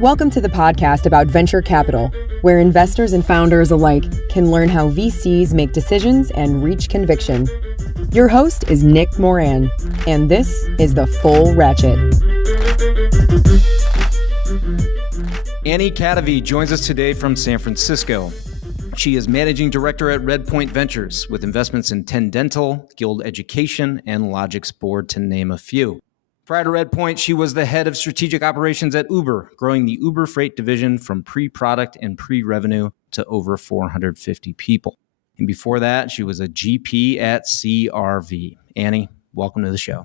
Welcome to the podcast about venture capital, where investors and founders alike can learn how VCs make decisions and reach conviction. Your host is Nick Moran, and this is The Full Ratchet. Annie Cadavi joins us today from San Francisco. She is Managing Director at Redpoint Ventures, with investments in Ten Dental, Guild Education, and Logix Board, to name a few. Prior to Redpoint, she was the head of strategic operations at Uber, growing the Uber Freight division from pre-product and pre-revenue to over 450 people. And before that, she was a GP at CRV. Annie, welcome to the show.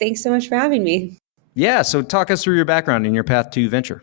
Thanks so much for having me. Yeah, so talk us through your background and your path to venture.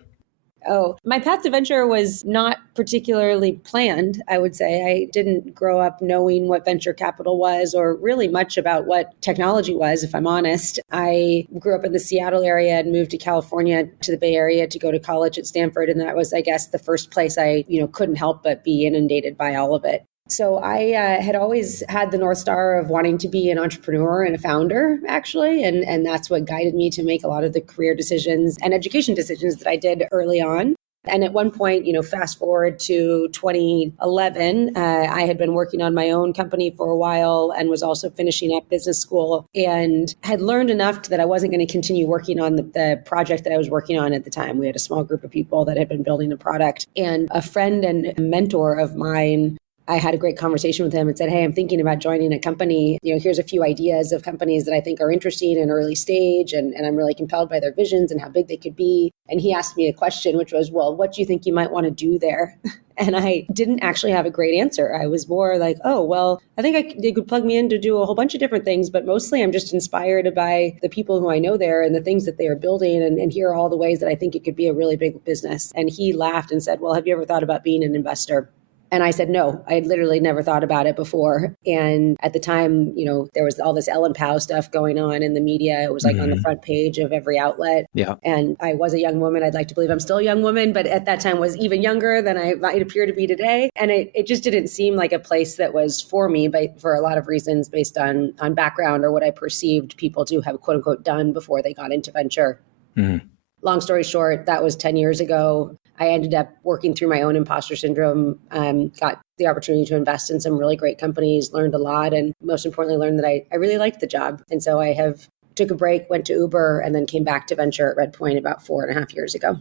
Oh, my path to venture was not particularly planned, I would say. I didn't grow up knowing what venture capital was or really much about what technology was, if I'm honest. I grew up in the Seattle area and moved to California, to the Bay Area, to go to college at Stanford. And that was, I guess, the first place I couldn't help but be inundated by all of it. So I had always had the North Star of wanting to be an entrepreneur and a founder, actually. And that's what guided me to make a lot of the career decisions and education decisions that I did early on. And at one point, fast forward to 2011, I had been working on my own company for a while and was also finishing up business school and had learned enough that I wasn't going to continue working on the project that I was working on at the time. We had a small group of people that had been building the product, and a friend and a mentor of mine, I had a great conversation with him and said, hey, I'm thinking about joining a company. Here's a few ideas of companies that I think are interesting and early stage. And I'm really compelled by their visions and how big they could be. And he asked me a question, which was, well, what do you think you might want to do there? And I didn't actually have a great answer. I was more like, oh, well, I think they could plug me in to do a whole bunch of different things. But mostly I'm just inspired by the people who I know there and the things that they are building. And here are all the ways that I think it could be a really big business. And he laughed and said, well, have you ever thought about being an investor? And I said, no, I had literally never thought about it before. And at the time, there was all this Ellen Pao stuff going on in the media. It was like on the front page of every outlet. Yeah. And I was a young woman. I'd like to believe I'm still a young woman, but at that time was even younger than I might appear to be today. And it just didn't seem like a place that was for me, but for a lot of reasons based on background or what I perceived people to have quote unquote done before they got into venture. Mm-hmm. Long story short, that was 10 years ago. I ended up working through my own imposter syndrome, got the opportunity to invest in some really great companies, learned a lot, and most importantly, learned that I really liked the job. And so I took a break, went to Uber, and then came back to venture at Redpoint about 4.5 years ago.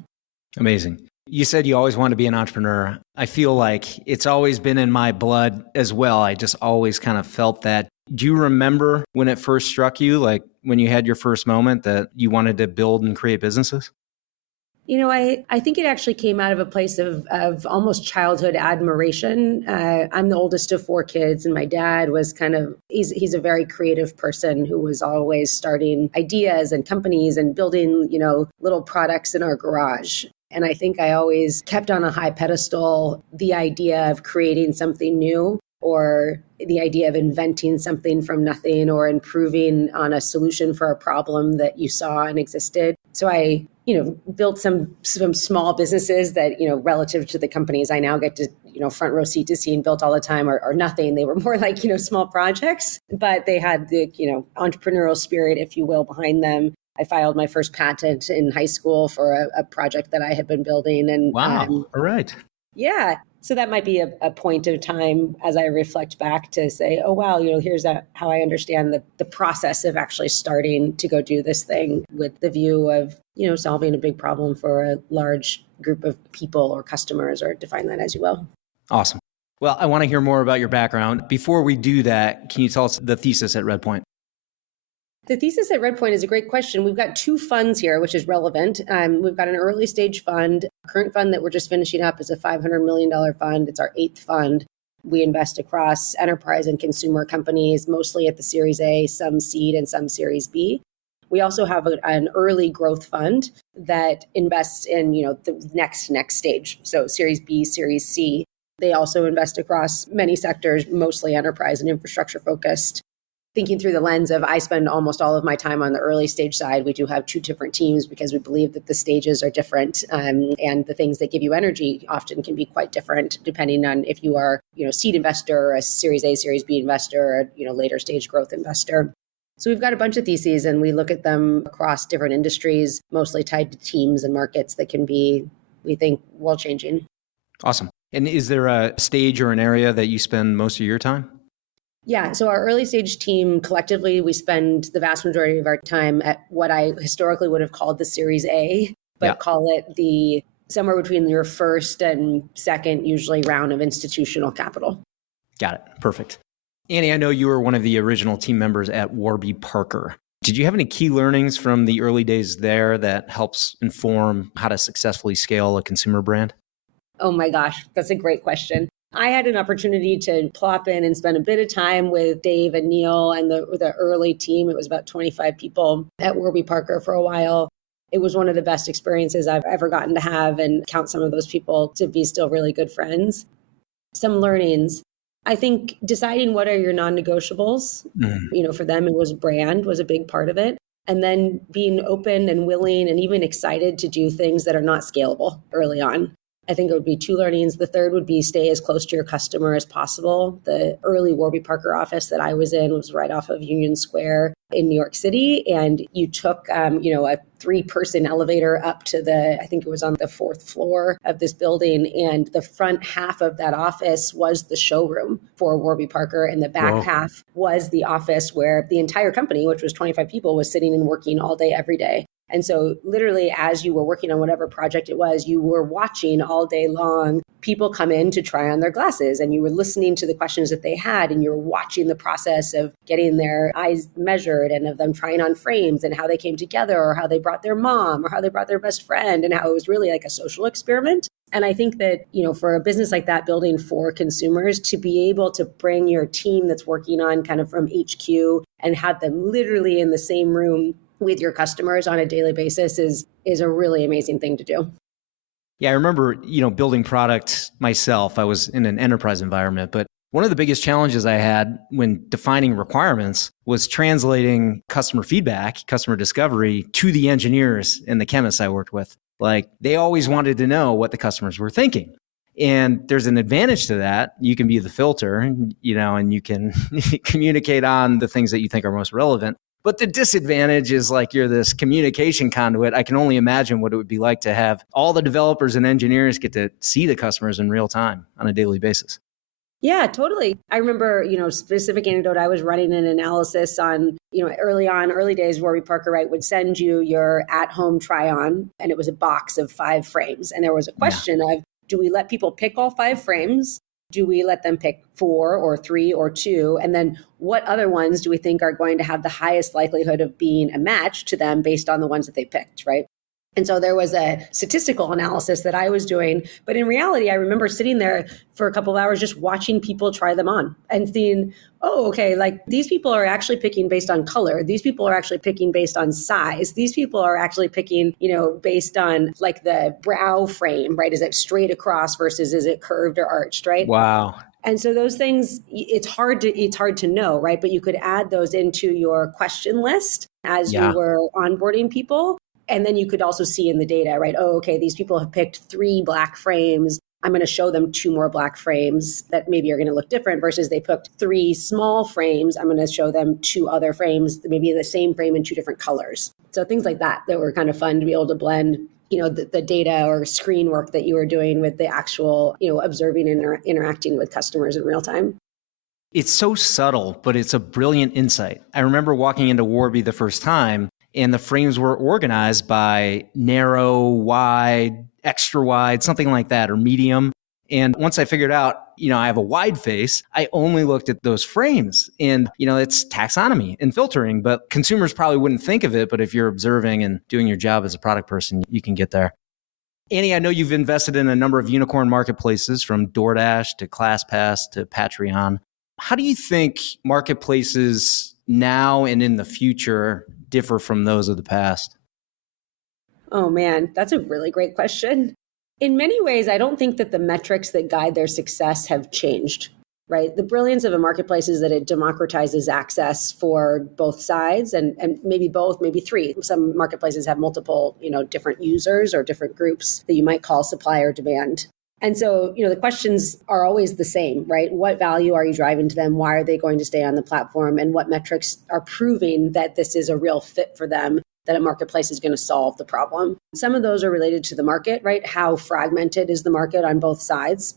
Amazing. You said you always wanted to be an entrepreneur. I feel like it's always been in my blood as well. I just always kind of felt that. Do you remember when it first struck you, like when you had your first moment that you wanted to build and create businesses? I think it actually came out of a place of almost childhood admiration. I'm the oldest of 4 kids, and my dad was he's a very creative person who was always starting ideas and companies and building, little products in our garage. And I think I always kept on a high pedestal the idea of creating something new, or the idea of inventing something from nothing, or improving on a solution for a problem that you saw and existed. So I built some small businesses that, relative to the companies I now get to, front row seat to see and built all the time are nothing. They were more like, small projects, but they had the, entrepreneurial spirit, if you will, behind them. I filed my first patent in high school for a project that I had been building. And wow. All right. Yeah. So that might be a point of time as I reflect back to say, oh, wow, here's how I understand the process of actually starting to go do this thing with the view of, solving a big problem for a large group of people or customers, or define that as you will. Awesome. Well, I want to hear more about your background. Before we do that, can you tell us the thesis at Redpoint? The thesis at Redpoint is a great question. We've got 2 funds here, which is relevant. We've got an early stage fund. Current fund that we're just finishing up is a $500 million fund. It's our 8th fund. We invest across enterprise and consumer companies, mostly at the Series A, some seed and some Series B. We also have an early growth fund that invests in, the next stage. So Series B, Series C. They also invest across many sectors, mostly enterprise and infrastructure focused. Thinking through the lens of, I spend almost all of my time on the early stage side. We do have 2 different teams because we believe that the stages are different, and the things that give you energy often can be quite different depending on if you are, seed investor, or a Series A, Series B investor, or later stage growth investor. So we've got a bunch of theses and we look at them across different industries, mostly tied to teams and markets that can be, we think, world changing. Awesome. And is there a stage or an area that you spend most of your time? Yeah. So our early stage team collectively, we spend the vast majority of our time at what I historically would have called the Series A, but call it the somewhere between your first and second, usually round of institutional capital. Got it. Perfect. Annie, I know you were one of the original team members at Warby Parker. Did you have any key learnings from the early days there that helps inform how to successfully scale a consumer brand? Oh my gosh, that's a great question. I had an opportunity to plop in and spend a bit of time with Dave and Neil and the early team. It was about 25 people at Warby Parker for a while. It was one of the best experiences I've ever gotten to have, and count some of those people to be still really good friends. Some learnings. I think deciding what are your non-negotiables, for them, it was brand was a big part of it. And then being open and willing and even excited to do things that are not scalable early on. I think it would be two learnings. The third would be stay as close to your customer as possible. The early Warby Parker office that I was in was right off of Union Square in New York City. And you took, a 3-person elevator up to I think it was on the 4th floor of this building. And the front half of that office was the showroom for Warby Parker. And the back half was the office where the entire company, which was 25 people, was sitting and working all day, every day. And so literally, as you were working on whatever project it was, you were watching all day long people come in to try on their glasses, and you were listening to the questions that they had, and you were watching the process of getting their eyes measured and of them trying on frames and how they came together, or how they brought their mom or how they brought their best friend, and how it was really like a social experiment. And I think that, for a business like that, building for consumers, to be able to bring your team that's working on kind of from HQ and have them literally in the same room with your customers on a daily basis is a really amazing thing to do. Yeah, I remember, building product myself. I was in an enterprise environment, but one of the biggest challenges I had when defining requirements was translating customer feedback, customer discovery to the engineers and the chemists I worked with. Like, they always wanted to know what the customers were thinking. And there's an advantage to that. You can be the filter, and you can communicate on the things that you think are most relevant. But the disadvantage is, like, you're this communication conduit. I can only imagine what it would be like to have all the developers and engineers get to see the customers in real time on a daily basis. Yeah, totally. I remember, specific anecdote, I was running an analysis on, early days, Warby Parker, right, would send you your at-home try-on, and it was a box of 5 frames. And there was a question of, do we let people pick all 5 frames? Do we let them pick 4 or 3 or 2? And then what other ones do we think are going to have the highest likelihood of being a match to them based on the ones that they picked, right? And so there was a statistical analysis that I was doing. But in reality, I remember sitting there for a couple of hours just watching people try them on and seeing, like, these people are actually picking based on color. These people are actually picking based on size. These people are actually picking, based on like the brow frame, right? Is it straight across versus is it curved or arched, right? Wow. And so those things, it's hard to know, right? But you could add those into your question list as you were onboarding people. And then you could also see in the data, right? These people have picked 3 black frames. I'm going to show them 2 more black frames that maybe are going to look different versus they picked 3 small frames. I'm going to show them 2 other frames, maybe the same frame in 2 different colors. So things like that were kind of fun to be able to blend, the data or screen work that you were doing with the actual, observing and interacting with customers in real time. It's so subtle, but it's a brilliant insight. I remember walking into Warby the first time, and the frames were organized by narrow, wide, extra wide, something like that, or medium. And once I figured out, I have a wide face, I only looked at those frames. And, it's taxonomy and filtering, but consumers probably wouldn't think of it. But if you're observing and doing your job as a product person, you can get there. Annie, I know you've invested in a number of unicorn marketplaces, from DoorDash to ClassPass to Patreon. How do you think marketplaces now and in the future differ from those of the past? Oh man, that's a really great question. In many ways, I don't think that the metrics that guide their success have changed, right? The brilliance of a marketplace is that it democratizes access for both sides and maybe both, maybe 3. Some marketplaces have multiple, different users or different groups that you might call supply or demand. And so, the questions are always the same, right? What value are you driving to them? Why are they going to stay on the platform? And what metrics are proving that this is a real fit for them, that a marketplace is going to solve the problem? Some of those are related to the market, right? How fragmented is the market on both sides?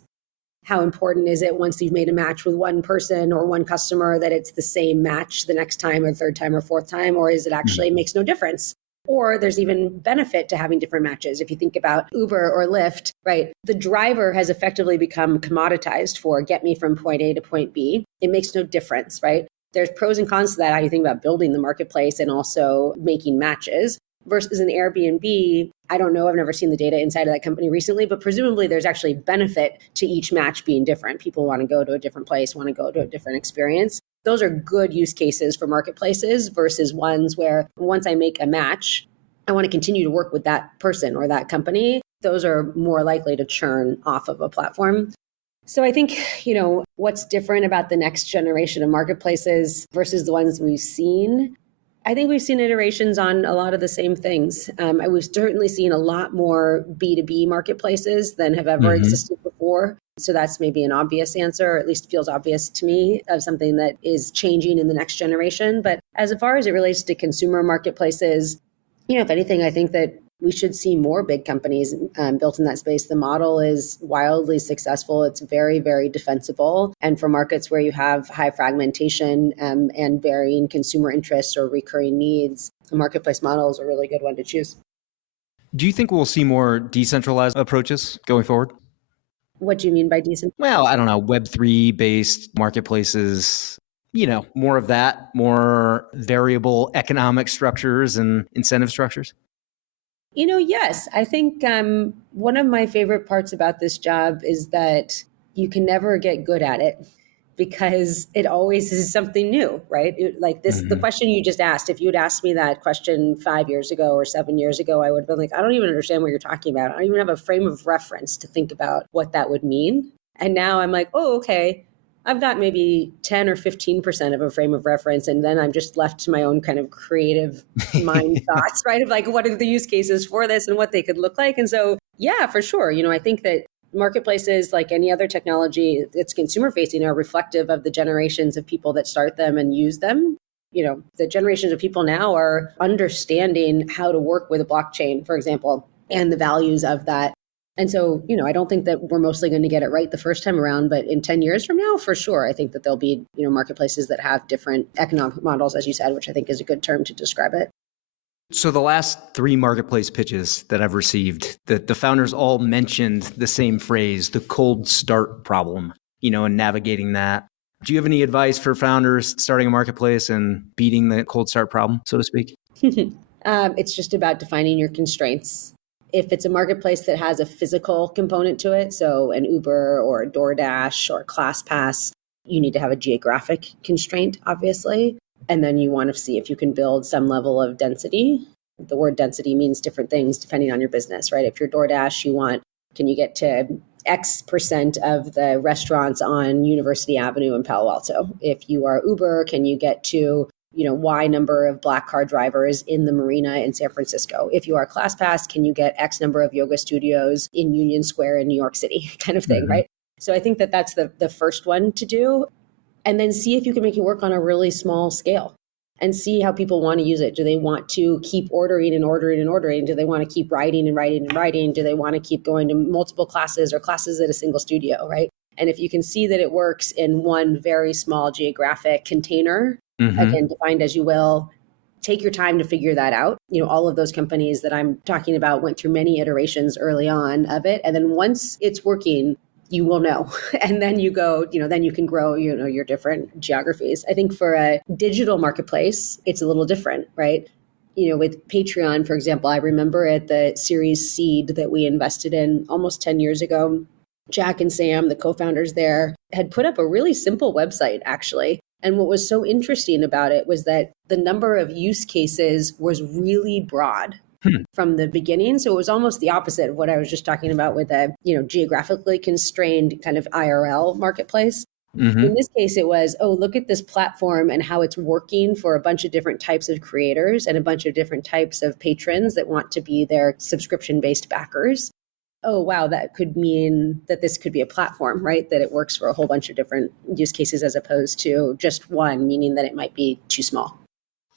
How important is it once you've made a match with one person or one customer that it's the same match the next time or third time or fourth time? Or is it actually makes no difference? Or there's even benefit to having different matches. If you think about Uber or Lyft, right? The driver has effectively become commoditized for get me from point A to point B. It makes no difference, right? There's pros and cons to that, how you think about building the marketplace and also making matches. Versus an Airbnb, I don't know, I've never seen the data inside of that company recently, but presumably there's actually benefit to each match being different. People want to go to a different place, want to go to a different experience. Those are good use cases for marketplaces versus ones where once I make a match, I want to continue to work with that person or that company. Those are more likely to churn off of a platform. So I think, what's different about the next generation of marketplaces versus the ones we've seen, I think we've seen iterations on a lot of the same things. We've certainly seen a lot more B2B marketplaces than have ever existed before. So that's maybe an obvious answer, or at least feels obvious to me, of something that is changing in the next generation. But as far as it relates to consumer marketplaces, if anything, I think that we should see more big companies built in that space. The model is wildly successful. It's very, very defensible. And for markets where you have high fragmentation and varying consumer interests or recurring needs, the marketplace model is a really good one to choose. Do you think we'll see more decentralized approaches going forward? What do you mean by decent? Well, I don't know, Web3 based marketplaces, more of that, more variable economic structures and incentive structures? Yes. I think one of my favorite parts about this job is that you can never get good at it because it always is something new, right? The question you just asked, if you had asked me that question 5 years ago or 7 years ago, I would have been like, I don't even understand what you're talking about. I don't even have a frame of reference to think about what that would mean. And now I'm like, oh, okay. I've got maybe 10 or 15% of a frame of reference. And then I'm just left to my own kind of creative mind thoughts, right? Of like, what are the use cases for this and what they could look like? And so, yeah, for sure. I think that marketplaces, like any other technology that's consumer facing, are reflective of the generations of people that start them and use them. The generations of people now are understanding how to work with a blockchain, for example, and the values of that. And so, I don't think that we're mostly going to get it right the first time around, but in 10 years from now, for sure, I think that there'll be, marketplaces that have different economic models, as you said, which I think is a good term to describe it. So the last 3 marketplace pitches that I've received, the founders all mentioned the same phrase, the cold start problem, and navigating that. Do you have any advice for founders starting a marketplace and beating the cold start problem, so to speak? It's just about defining your constraints. If it's a marketplace that has a physical component to it, so an Uber or a DoorDash or ClassPass, you need to have a geographic constraint, obviously. And then you want to see if you can build some level of density. The word density means different things depending on your business, right? If you're DoorDash, can you get to X percent of the restaurants on University Avenue in Palo Alto? If you are Uber, can you get to Y number of black car drivers in the marina in San Francisco? If you are ClassPass, can you get X number of yoga studios in Union Square in New York City, kind of thing, right? So I think that that's the first one to do. And then see if you can make it work on a really small scale and see how people want to use it. Do they want to keep ordering and ordering and ordering? Do they want to keep writing and writing and writing? Do they want to keep going to multiple classes or classes at a single studio, right? And if you can see that it works in one very small geographic container, again, defined as you will, take your time to figure that out. All of those companies that I'm talking about went through many iterations early on of it. And then once it's working, you will know. And then you go, then you can grow, your different geographies. I think for a digital marketplace, it's a little different, right? With Patreon, for example, I remember at the Series Seed that we invested in almost 10 years ago, Jack and Sam, the co-founders there, had put up a really simple website, actually. And what was so interesting about it was that the number of use cases was really broad from the beginning. So it was almost the opposite of what I was just talking about with a, geographically constrained kind of IRL marketplace. In this case, it was, look at this platform and how it's working for a bunch of different types of creators and a bunch of different types of patrons that want to be their subscription-based backers. oh, wow, that could mean that this could be a platform, right? That it works for a whole bunch of different use cases as opposed to just one, meaning that it might be too small.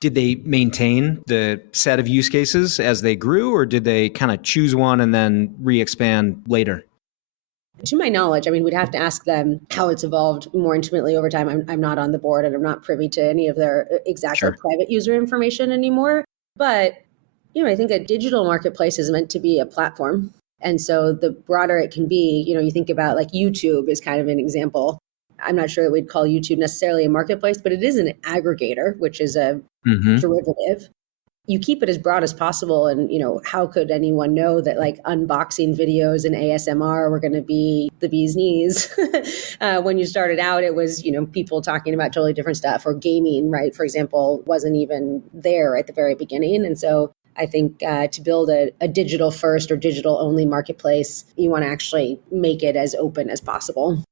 Did they maintain the set of use cases as they grew, or did they kind of choose one and then re-expand later? To my knowledge, I mean, we'd have to ask them how it's evolved more intimately over time. I'm not on the board and I'm not privy to any of their exact private user information anymore. But, I think a digital marketplace is meant to be a platform. And so the broader it can be, you think about like YouTube is kind of an example. I'm not sure that we'd call YouTube necessarily a marketplace, but it is an aggregator, which is a derivative. You keep it as broad as possible. And, how could anyone know that like unboxing videos and ASMR were going to be the bee's knees? When you started out, it was, people talking about totally different stuff, or gaming, right? For example, wasn't even there at the very beginning. And so I think to build a digital first or digital only marketplace, you want to actually make it as open as possible.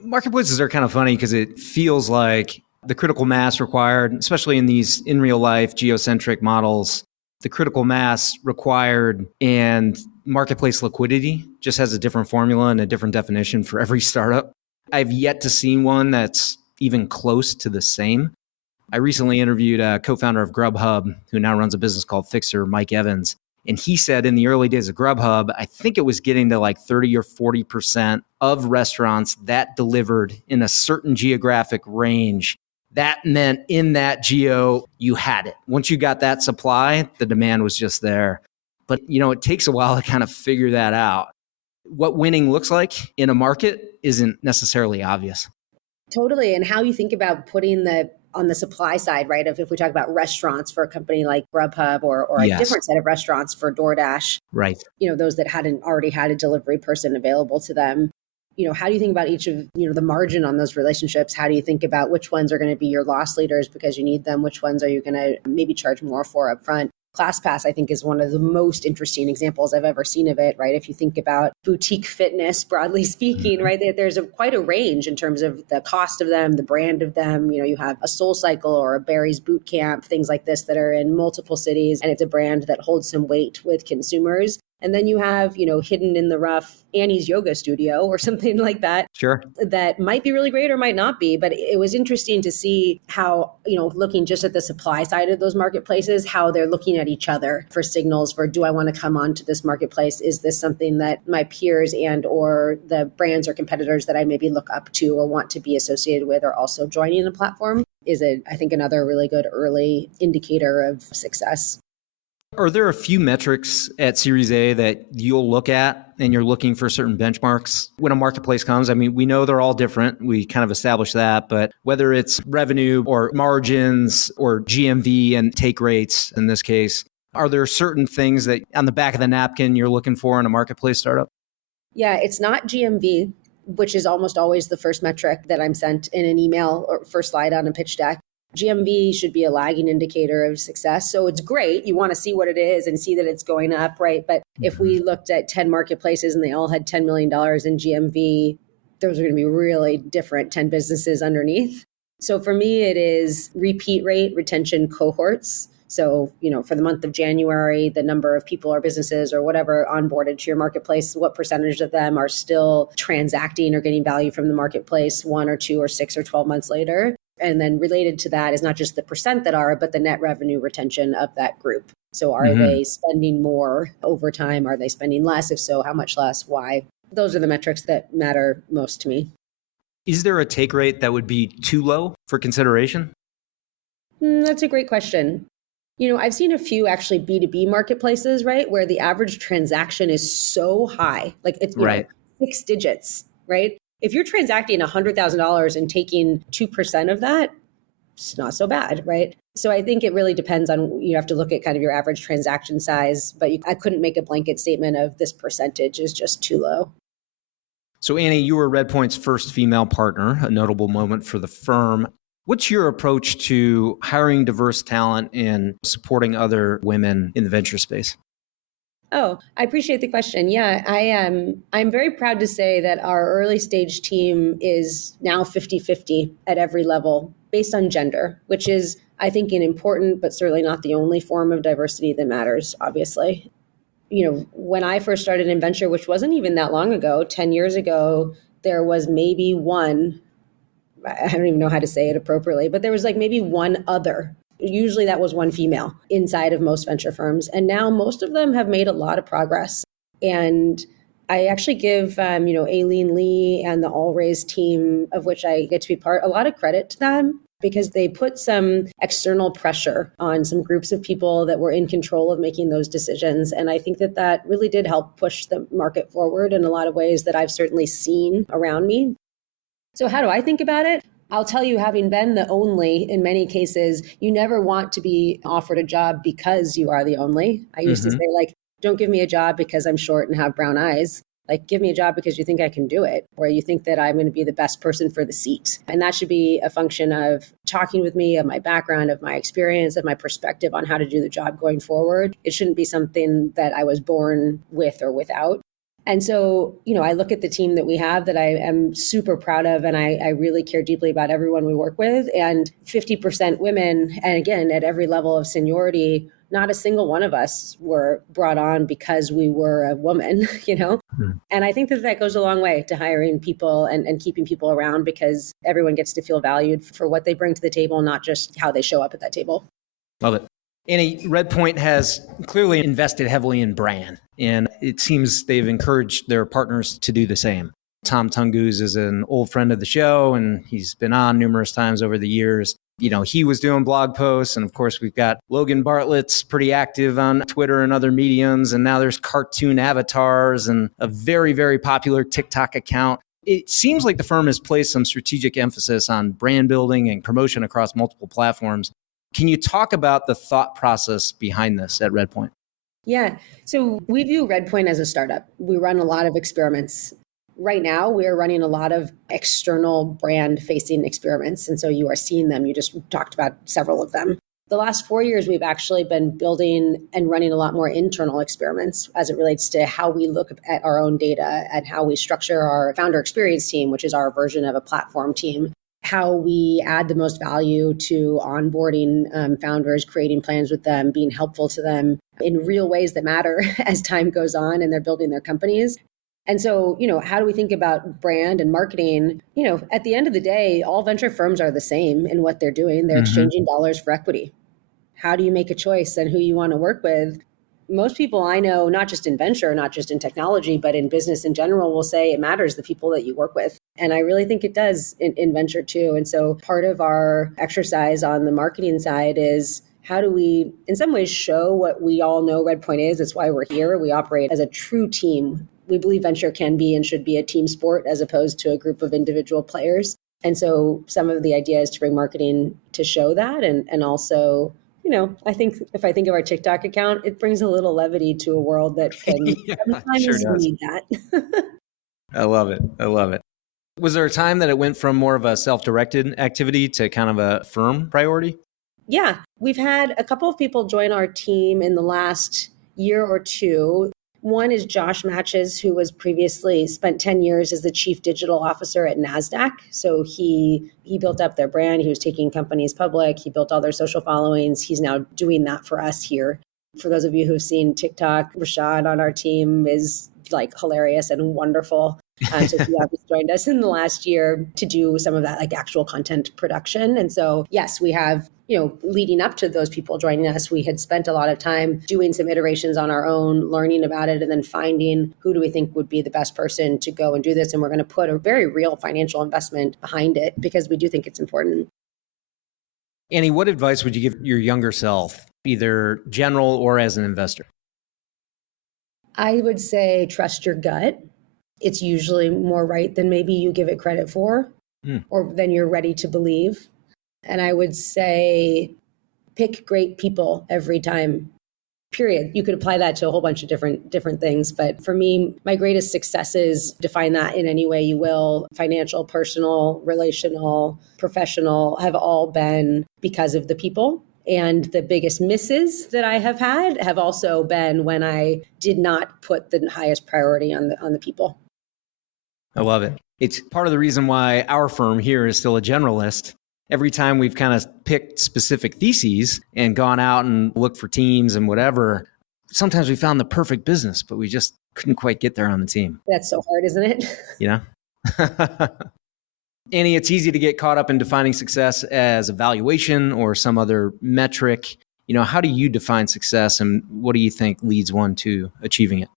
Marketplaces are kind of funny because it feels like the critical mass required, especially in these in real life geocentric models, the critical mass required and marketplace liquidity just has a different formula and a different definition for every startup. I've yet to see one that's even close to the same. I recently interviewed a co-founder of Grubhub, who now runs a business called Fixer, Mike Evans. And he said in the early days of Grubhub, I think it was getting to like 30 or 40% of restaurants that delivered in a certain geographic range. That meant in that geo, you had it. Once you got that supply, the demand was just there. But, it takes a while to kind of figure that out. What winning looks like in a market isn't necessarily obvious. Totally. And how you think about putting on the supply side, right? If we talk about restaurants for a company like Grubhub or a different set of restaurants for DoorDash, right? Those that hadn't already had a delivery person available to them. How do you think about each of, the margin on those relationships? How do you think about which ones are going to be your loss leaders because you need them? Which ones are you going to maybe charge more for upfront? ClassPass, I think, is one of the most interesting examples I've ever seen of it, right? If you think about boutique fitness, broadly speaking, right, there's quite a range in terms of the cost of them, the brand of them. You have a SoulCycle or a Barry's Boot Camp, things like this that are in multiple cities, and it's a brand that holds some weight with consumers. And then you have, hidden in the rough Annie's Yoga Studio or something like that. Sure. That might be really great or might not be. But it was interesting to see how, looking just at the supply side of those marketplaces, how they're looking at each other for signals for, do I want to come onto this marketplace? Is this something that my peers and or the brands or competitors that I maybe look up to or want to be associated with are also joining the platform? Is it, I think, another really good early indicator of success. Are there a few metrics at Series A that you'll look at and you're looking for certain benchmarks when a marketplace comes? I mean, we know they're all different. We kind of established that, but whether it's revenue or margins or GMV and take rates in this case, are there certain things that on the back of the napkin you're looking for in a marketplace startup? Yeah, it's not GMV, which is almost always the first metric that I'm sent in an email or first slide on a pitch deck. GMV should be a lagging indicator of success. So it's great. You want to see what it is and see that it's going up, right? But if we looked at 10 marketplaces and they all had $10 million in GMV, those are going to be really different 10 businesses underneath. So for me, it is repeat rate, retention cohorts. So, for the month of January, the number of people or businesses or whatever onboarded to your marketplace, what percentage of them are still transacting or getting value from the marketplace 1 or 2 or 6 or 12 months later? And then related to that is not just the percent that are, but the net revenue retention of that group. So are they spending more over time? Are they spending less? If so, how much less? Why? Those are the metrics that matter most to me. Is there a take rate that would be too low for consideration? That's a great question. I've seen a few actually B2B marketplaces, right, where the average transaction is so high, like it's 6 digits, right? If you're transacting $100,000 and taking 2% of that, it's not so bad, right? So I think it really depends on, you have to look at kind of your average transaction size, but I couldn't make a blanket statement of this percentage is just too low. So Annie, you were Redpoint's first female partner, a notable moment for the firm. What's your approach to hiring diverse talent and supporting other women in the venture space? Oh, I appreciate the question. Yeah, I'm very proud to say that our early stage team is now 50-50 at every level based on gender, which is, I think, an important, but certainly not the only form of diversity that matters, obviously. When I first started in venture, which wasn't even that long ago, 10 years ago, there was maybe one, I don't even know how to say it appropriately, but there was like maybe one other. Usually that was one female inside of most venture firms. And now most of them have made a lot of progress. And I actually give, Aileen Lee and the All Raise team, of which I get to be part, a lot of credit to them because they put some external pressure on some groups of people that were in control of making those decisions. And I think that really did help push the market forward in a lot of ways that I've certainly seen around me. So how do I think about it? I'll tell you, having been the only in many cases, you never want to be offered a job because you are the only. I used to say, like, don't give me a job because I'm short and have brown eyes. Like, give me a job because you think I can do it, or you think that I'm going to be the best person for the seat. And that should be a function of talking with me, of my background, of my experience, of my perspective on how to do the job going forward. It shouldn't be something that I was born with or without. And so, I look at the team that we have that I am super proud of, and I really care deeply about everyone we work with, and 50% women. And again, at every level of seniority, not a single one of us were brought on because we were a woman, And I think that goes a long way to hiring people and keeping people around because everyone gets to feel valued for what they bring to the table, not just how they show up at that table. Love it. Annie, Redpoint has clearly invested heavily in brand, and it seems they've encouraged their partners to do the same. Tom Tunguz is an old friend of the show, and he's been on numerous times over the years. He was doing blog posts, and of course, we've got Logan Bartlett's pretty active on Twitter and other mediums, and now there's cartoon avatars and a very, very popular TikTok account. It seems like the firm has placed some strategic emphasis on brand building and promotion across multiple platforms. Can you talk about the thought process behind this at Redpoint? Yeah. So we view Redpoint as a startup. We run a lot of experiments. Right now, we're running a lot of external brand-facing experiments. And so you are seeing them. You just talked about several of them. The last 4 years, we've actually been building and running a lot more internal experiments as it relates to how we look at our own data and how we structure our founder experience team, which is our version of a platform team. How we add the most value to onboarding founders, creating plans with them, being helpful to them in real ways that matter as time goes on and they're building their companies. And so, how do we think about brand and marketing? At the end of the day, all venture firms are the same in what they're doing. They're exchanging dollars for equity. How do you make a choice on who you want to work with? Most people I know, not just in venture, not just in technology, but in business in general, will say it matters the people that you work with. And I really think it does in venture too. And so part of our exercise on the marketing side is how do we, in some ways, show what we all know Redpoint is? It's why we're here. We operate as a true team. We believe venture can be and should be a team sport as opposed to a group of individual players. And so some of the idea is to bring marketing to show that and also, I think if I think of our TikTok account, it brings a little levity to a world that can sometimes sure need that. I love it. Was there a time that it went from more of a self-directed activity to kind of a firm priority? Yeah, we've had a couple of people join our team in the last year or two. One is Josh Matches, who was previously spent 10 years as the chief digital officer at NASDAQ. So he built up their brand. He was taking companies public. He built all their social followings. He's now doing that for us here. For those of you who've seen TikTok, Rashad on our team is like hilarious and wonderful. So he obviously joined us in the last year to do some of that like actual content production. And so, yes, we have, leading up to those people joining us, we had spent a lot of time doing some iterations on our own, learning about it, and then finding who do we think would be the best person to go and do this. And we're going to put a very real financial investment behind it because we do think it's important. Annie, what advice would you give your younger self, either general or as an investor? I would say trust your gut. It's usually more right than maybe you give it credit for or than you're ready to believe. And I would say pick great people every time, period. You could apply that to a whole bunch of different things. But for me, my greatest successes, define that in any way you will, financial, personal, relational, professional, have all been because of the people. And the biggest misses that I have had have also been when I did not put the highest priority on the people. I love it. It's part of the reason why our firm here is still a generalist. Every time we've kind of picked specific theses and gone out and looked for teams and whatever, sometimes we found the perfect business, but we just couldn't quite get there on the team. That's so hard, isn't it? You know? Annie, it's easy to get caught up in defining success as a valuation or some other metric. How do you define success, and what do you think leads one to achieving it?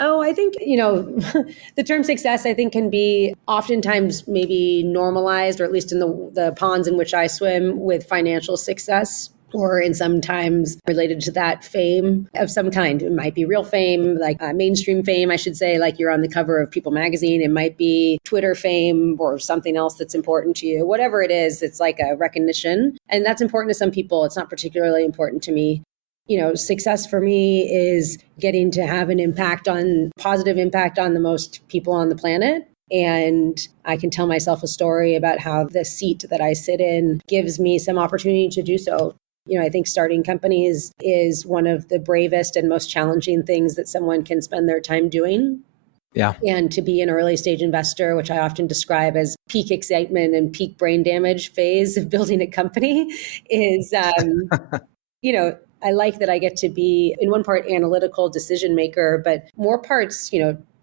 Oh, I think, the term success, I think, can be oftentimes maybe normalized, or at least in the ponds in which I swim, with financial success, or in sometimes related to that fame of some kind. It might be real fame, like mainstream fame, I should say, like you're on the cover of People magazine. It might be Twitter fame or something else that's important to you. Whatever it is, it's like a recognition. And that's important to some people. It's not particularly important to me. Success for me is getting to have an positive impact on the most people on the planet. And I can tell myself a story about how the seat that I sit in gives me some opportunity to do so. I think starting companies is one of the bravest and most challenging things that someone can spend their time doing. Yeah. And to be an early stage investor, which I often describe as peak excitement and peak brain damage phase of building a company, is, I like that I get to be, in one part, analytical decision maker, but more parts,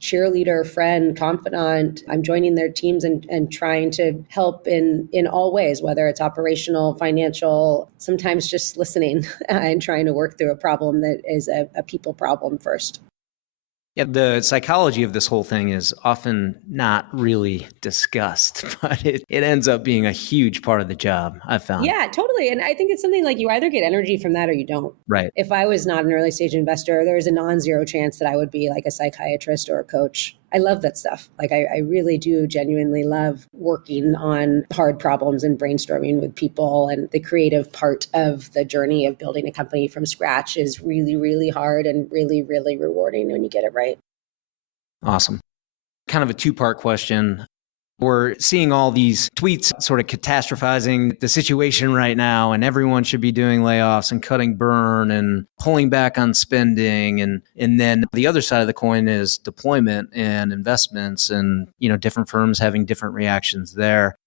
cheerleader, friend, confidant. I'm joining their teams and trying to help in all ways, whether it's operational, financial, sometimes just listening and trying to work through a problem that is a people problem first. Yeah, the psychology of this whole thing is often not really discussed, but it ends up being a huge part of the job, I've found. Yeah, totally. And I think it's something like you either get energy from that or you don't. Right. If I was not an early stage investor, there's a non-zero chance that I would be like a psychiatrist or a coach. I love that stuff. Like I really do genuinely love working on hard problems and brainstorming with people. And the creative part of the journey of building a company from scratch is really, really hard and really, really rewarding when you get it right. Awesome. Kind of a two-part question. We're seeing all these tweets sort of catastrophizing the situation right now, and everyone should be doing layoffs and cutting burn and pulling back on spending. And then the other side of the coin is deployment and investments and, different firms having different reactions there.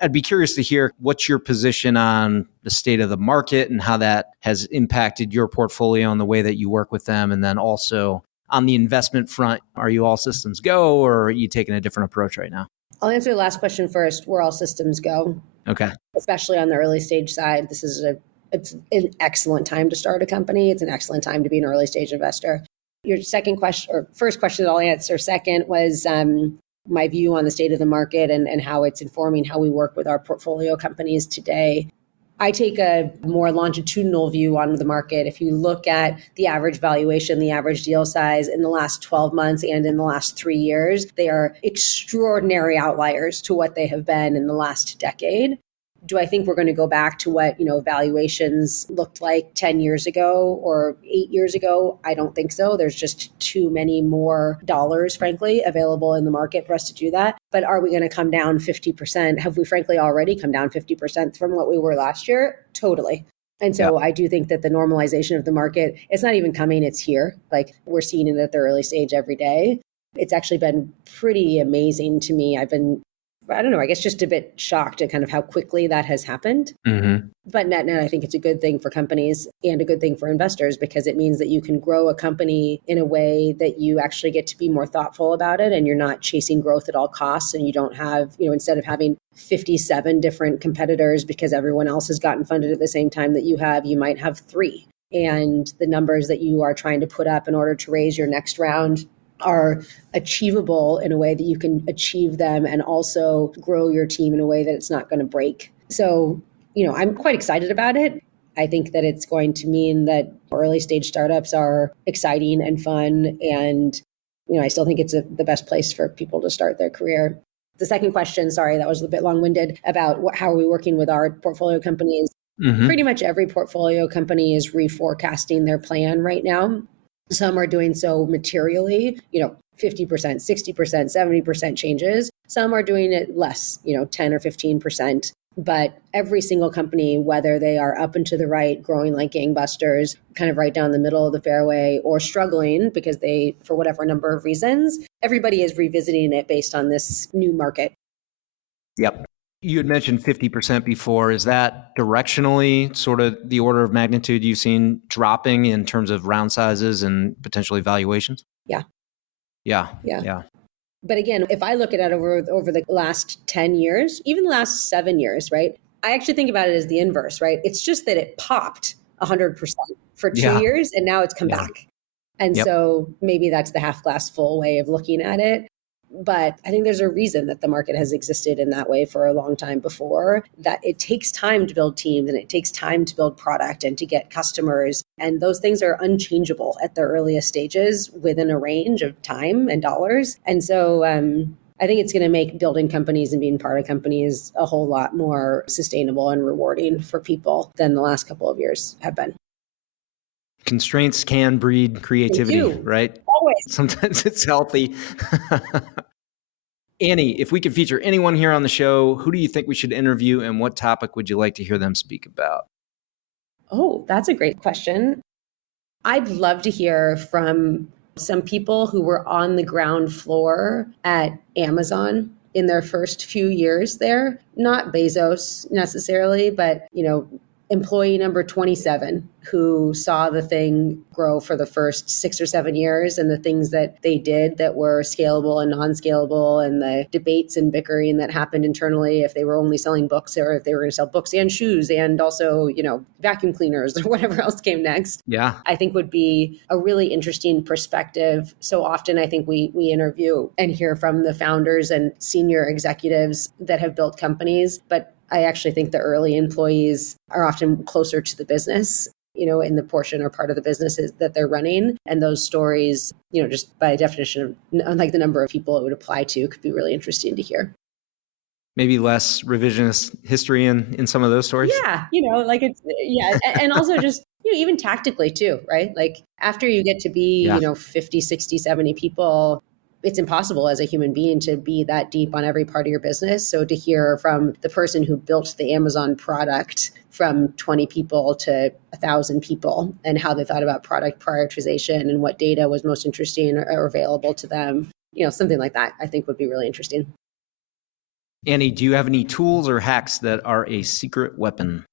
I'd be curious to hear what's your position on the state of the market and how that has impacted your portfolio and the way that you work with them. And then also on the investment front, are you all systems go, or are you taking a different approach right now? I'll answer the last question first. Where all systems go. Okay. Especially on the early stage side. It's an excellent time to start a company. It's an excellent time to be an early stage investor. Your second question, or first question that I'll answer second, was my view on the state of the market and how it's informing how we work with our portfolio companies today. I take a more longitudinal view on the market. If you look at the average valuation, the average deal size in the last 12 months and in the last 3 years, they are extraordinary outliers to what they have been in the last decade. Do I think we're going to go back to what, valuations looked like 10 years ago or 8 years ago? I don't think so. There's just too many more dollars, frankly, available in the market for us to do that. But are we going to come down 50%? Have we frankly already come down 50% from what we were last year? Totally. And so I do think that the normalization of the market, it's not even coming, it's here. Like we're seeing it at the early stage every day. It's actually been pretty amazing to me. I don't know, I guess just a bit shocked at kind of how quickly that has happened. Mm-hmm. But net, I think it's a good thing for companies and a good thing for investors because it means that you can grow a company in a way that you actually get to be more thoughtful about it and you're not chasing growth at all costs and you don't have, instead of having 57 different competitors because everyone else has gotten funded at the same time that you might have 3. And the numbers that you are trying to put up in order to raise your next round are achievable in a way that you can achieve them and also grow your team in a way that it's not going to break. So, I'm quite excited about it. I think that it's going to mean that early stage startups are exciting and fun. And, I still think it's the best place for people to start their career. The second question, sorry, that was a bit long-winded, about how are we working with our portfolio companies. Mm-hmm. Pretty much every portfolio company is reforecasting their plan right now. Some are doing so materially, 50%, 60%, 70% changes. Some are doing it less, 10 or 15%. But every single company, whether they are up and to the right, growing like gangbusters, kind of right down the middle of the fairway, or struggling because they, for whatever number of reasons, everybody is revisiting it based on this new market. Yep. You had mentioned 50% before. Is that directionally sort of the order of magnitude you've seen dropping in terms of round sizes and potentially valuations? Yeah. Yeah. But again, if I look at it over the last 10 years, even the last 7 years, right? I actually think about it as the inverse, right? It's just that it popped 100% for 2 years and now it's come back. And so maybe that's the half glass full way of looking at it. But I think there's a reason that the market has existed in that way for a long time before, that it takes time to build teams and it takes time to build product and to get customers. And those things are unchangeable at the earliest stages within a range of time and dollars. And so I think it's going to make building companies and being part of companies a whole lot more sustainable and rewarding for people than the last couple of years have been. Constraints can breed creativity, right? Always. Sometimes it's healthy. Annie, if we could feature anyone here on the show, who do you think we should interview and what topic would you like to hear them speak about? Oh, that's a great question. I'd love to hear from some people who were on the ground floor at Amazon in their first few years there. Not Bezos necessarily, but, employee number 27 who saw the thing grow for the first 6 or 7 years and the things that they did that were scalable and non-scalable and the debates and bickering that happened internally if they were only selling books or if they were going to sell books and shoes and also, vacuum cleaners or whatever else came next. Yeah. I think would be a really interesting perspective. So often I think we interview and hear from the founders and senior executives that have built companies, but I actually think the early employees are often closer to the business, in the portion or part of the businesses that they're running. And those stories, just by definition of like the number of people it would apply to could be really interesting to hear. Maybe less revisionist history in some of those stories. Yeah. And also just, even tactically too, right? Like after you get to be, 50, 60, 70 people, it's impossible as a human being to be that deep on every part of your business. So to hear from the person who built the Amazon product from 20 people to 1,000 people and how they thought about product prioritization and what data was most interesting or available to them, something like that, I think would be really interesting. Annie, do you have any tools or hacks that are a secret weapon?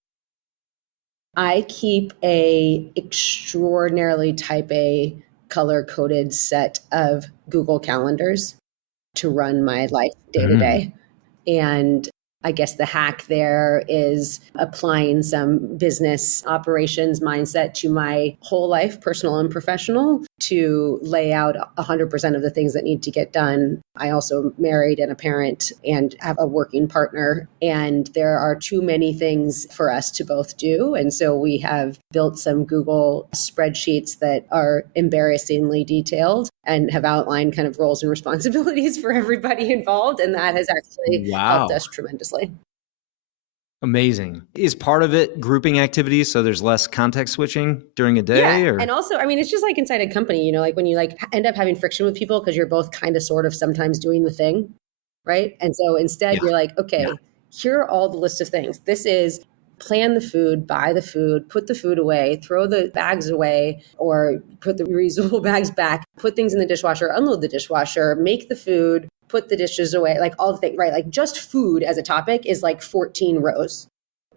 I keep a extraordinarily type A color-coded set of Google calendars to run my life day to day. And I guess the hack there is applying some business operations mindset to my whole life, personal and professional, to lay out 100% of the things that need to get done. I also married and a parent and have a working partner, and there are too many things for us to both do. And so we have built some Google spreadsheets that are embarrassingly detailed and have outlined kind of roles and responsibilities for everybody involved. And that has actually helped us tremendously. Amazing. Is part of it grouping activities so there's less context switching during a day? Yeah. And also, it's just like inside a company, like when you end up having friction with people because you're both kind of sort of sometimes doing the thing, right? And so instead you're like, okay, here are all the list of things. This is plan the food, buy the food, put the food away, throw the bags away, or put the reusable bags back, put things in the dishwasher, unload the dishwasher, make the food, put the dishes away, like all the things, right? Like just food as a topic is like 14 rows.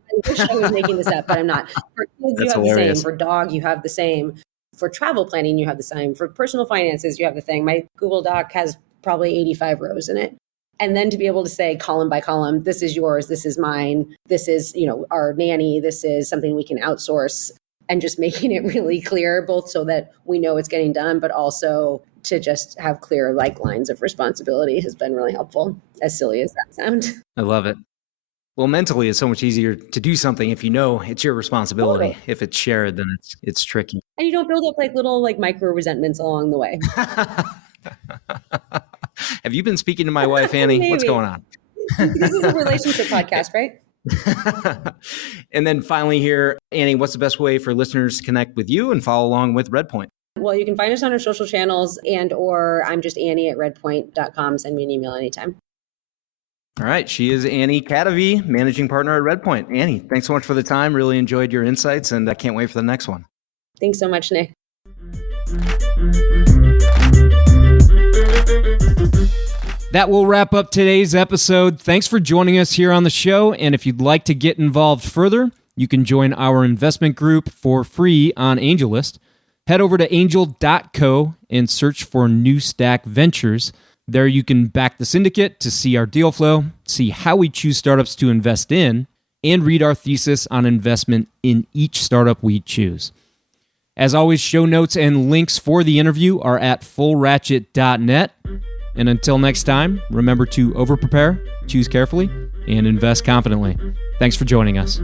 I wish I was making this up, but I'm not. For kids, you have the same. For dog, you have the same. For travel planning, you have the same. For personal finances, you have the thing. My Google Doc has probably 85 rows in it. And then to be able to say column by column, this is yours, this is mine, this is, our nanny, this is something we can outsource, and just making it really clear, both so that we know it's getting done, but also to just have clear lines of responsibility has been really helpful, as silly as that sounds. I love it. Well, mentally, it's so much easier to do something if you know it's your responsibility. Totally. If it's shared, then it's tricky. And you don't build up little micro resentments along the way. Have you been speaking to my wife, Annie? Maybe. What's going on? This is a relationship podcast, right? And then finally here, Annie, what's the best way for listeners to connect with you and follow along with Redpoint? Well, you can find us on our social channels or I'm just Annie@redpoint.com. Send me an email anytime. All right. She is Annie Cadavy, managing partner at Redpoint. Annie, thanks so much for the time. Really enjoyed your insights, and I can't wait for the next one. Thanks so much, Nick. That will wrap up today's episode. Thanks for joining us here on the show. And if you'd like to get involved further, you can join our investment group for free on AngelList. Head over to angel.co and search for New Stack Ventures. There you can back the syndicate to see our deal flow, see how we choose startups to invest in, and read our thesis on investment in each startup we choose. As always, show notes and links for the interview are at fullratchet.net. And until next time, remember to over-prepare, choose carefully, and invest confidently. Thanks for joining us.